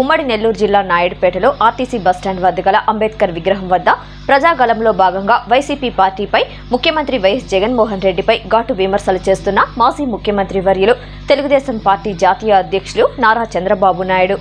ఉమ్మడి నెల్లూరు జిల్లా నాయుడుపేటలో RTC bus stand వద్ద గల అంబేద్కర్ విగ్రహం వద్ద ప్రజాగలంలో భాగంగా వైసీపీ పార్టీపై ముఖ్యమంత్రి వైఎస్ జగన్మోహన్ రెడ్డిపై ఘాటు విమర్శలు చేస్తున్న మాజీ ముఖ్యమంత్రి వర్యులు తెలుగుదేశం పార్టీ జాతీయ అధ్యక్షులు నారా చంద్రబాబు నాయుడు.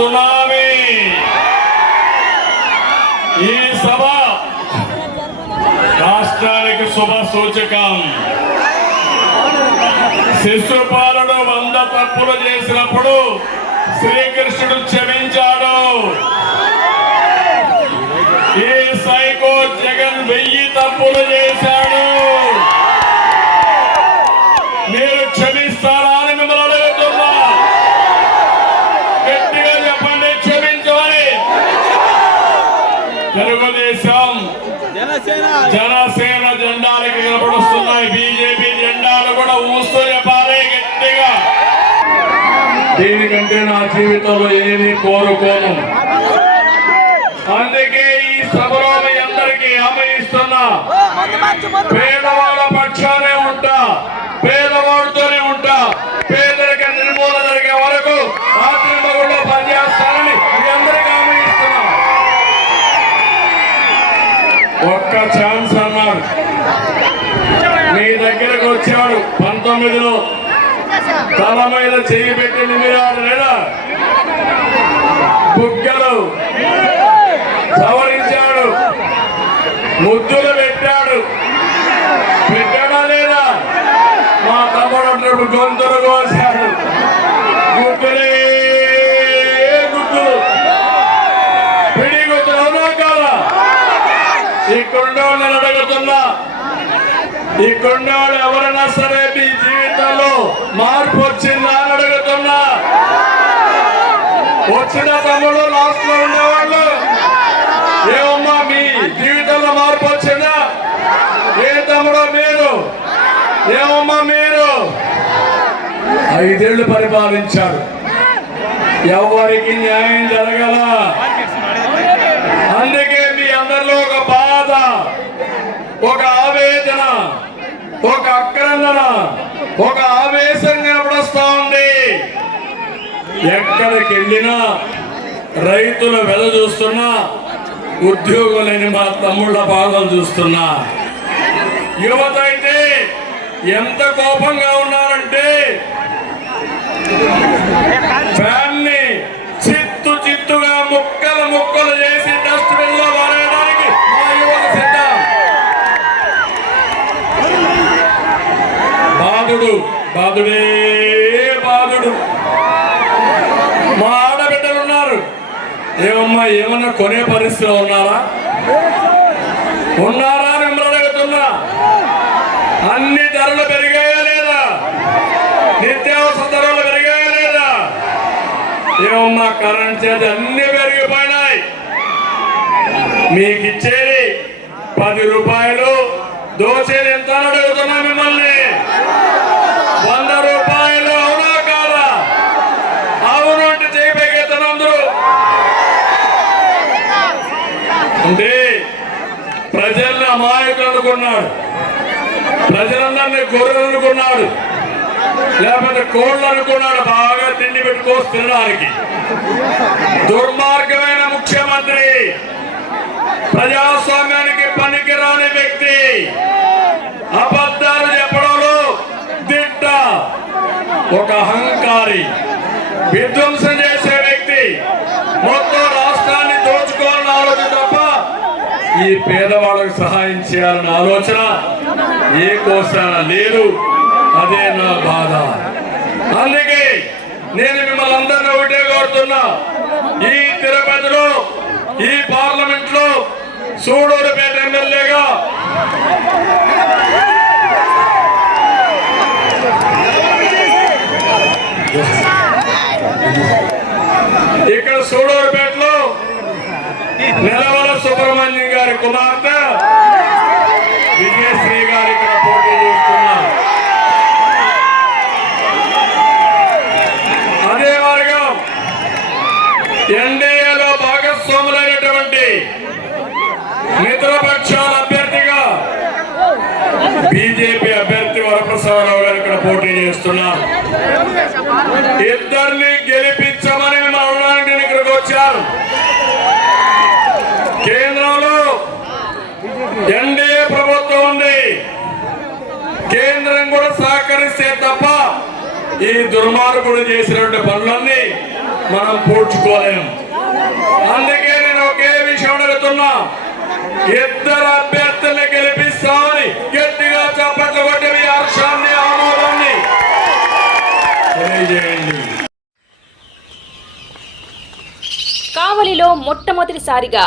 సునామీ. ఈ సభ రాష్ట్రానికి శుభ సూచకం. శిశుపాలను వంద తప్పులు చేసినప్పుడు శ్రీకృష్ణుడు క్షమించాడు. ఈ సైకో జగన్ వెయ్యి తప్పులు చేశాడు. తెలుగుదేశం జనసేన. జెండాలకి కనపడుస్తున్నాయి. బీజేపీ జెండాలు కూడా ఊస్తూ చెప్పాలి గట్టిగా. దీనికంటే నా జీవితంలో ఏమీ కోరుకోను. అందుకే ఈ సభలో మీ అందరికీ హామీ ఇస్తున్నా. పేదవాళ్ళ పక్షానే తల మీద చేయి పెట్టి నిమిరాడు లేదా బుగ్గలు సవరించాడు. ముద్దులు పెట్టాడు. పెట్టాడా లేదా? మా తమ్ముడు అంటున్నప్పుడు గొంతులు కోసాడు గుర్తులే గుర్తులు పిడి గుర్తులు అవునా కాదా? ఇక్కడుండే ఈ వాళ్ళు ఎవరైనా సరే మీ జీవితంలో మార్పు వచ్చిందా అని అడుగుతున్నా. వచ్చిన తమ్ముడు లాస్ట్లో ఉండేవాళ్ళు. ఏమమ్మా మీ జీవితంలో మార్పు వచ్చిందా? ఏ తమ్ముడు మీరు? ఏమమ్మా మీరు? ఐదేళ్ళు పరిపాలించారు ఎవరికి న్యాయం జరగల? అందుకే మీ అందరిలో ఒక బాధ ఒక ఒక అక్రందన ఒక ఆవేశం కనపడస్తా ఉంది. ఎక్కడికి వెళ్ళినా రైతుల వెల చూస్తున్నా ఉద్యోగులని మా తమ్ముళ్ళ బాధలు చూస్తున్నా. యువత అయితే ఎంత కోపంగా ఉన్నారంటే బాధుడే బాధుడు మా ఆడబిడ్డలు ఉన్నారు ఏమమ్మా ఏమన్నా కొనే పరిస్థితిలో ఉన్నారా? ఉన్నారా మిమ్మల్ని అడుగుతున్నా? అన్ని ధరలు పెరిగాయా లేదా? నిత్యావసర ధరలు పెరిగాయా లేదా? ఏమమ్మా కరెంట్ చేతి అన్ని పెరిగిపోయినాయి. మీకు ఇచ్చేది పది రూపాయలు దోచేది ఎంత అడుగుతున్నా మిమ్మల్ని వంద రూపాయలు అవునా కాదా అవును అంటే చేయబోయేతను అందరూ అంటే ప్రజల్ని అమాయకులు అనుకున్నాడు ప్రజలందరినీ గొర్రెలు అనుకున్నాడు లేకపోతే కోళ్ళు అనుకున్నాడు బాగా తిండి పెట్టుకోసి తినడానికి. దుర్మార్గమైన ముఖ్యమంత్రి. ప్రజాస్వామ్యానికి పనికిరాని వ్యక్తి. అబద్ధాలు చెప్పడంలో దిట్ట. ఒక అహంకారి. విధ్వంసం చేసే వ్యక్తి మొత్తం రాష్ట్రాన్ని దోచుకోవాలని ఆలోచన తప్ప ఈ పేదవాళ్ళకు సహాయం చేయాలన్న ఆలోచన ఏ కోసాన లేదు అదే నా బాధ. అందుకే నేను మిమ్మల్ని అందరినీ ఒకటే కోరుతున్నా ఈ తిరుపతిలో ఈ పార్లమెంట్లో సూడూరుపేట ఎమ్మెల్యేగా ఇక్కడ సూడూరుపేట సుబ్రహ్మణ్యం కుమార్తె విజయశ్రీ గారు ఇక్కడ పోటీ చేస్తున్నారు. అదే వర్గం. ఎన్డీఏలో భాగస్వాములైనటువంటి మిత్రపక్షాల అభ్యర్థిగా బీజేపీ అభ్యర్థి వరప్రసాదరావు గారు ఇక్కడ పోటీ చేస్తున్నారు. ఇద్దరిని గెలిపించమని మిమ్మల్ని అనడానికి నేను ఇక్కడికి వచ్చాను కేంద్రంలో ఎన్డీఏ ప్రభుత్వం ఉంది. కేంద్రం కూడా సహకరిస్తే తప్ప ఈ దుర్మార్గుడు చేసినటువంటి పనులన్నీ మనం పూడ్చుకోలేం. అందుకే నేను ఒకే విషయం అడుగుతున్నా. ఇద్దరు అభ్యర్థుల్ని గెలిపిస్తామని గట్టిగా చప్పట్లు కొట్టి మీ హర్షాన్ని ఆమోదాన్ని తెలియజేయండి. కావలిలో మొట్టమొదటిసారిగా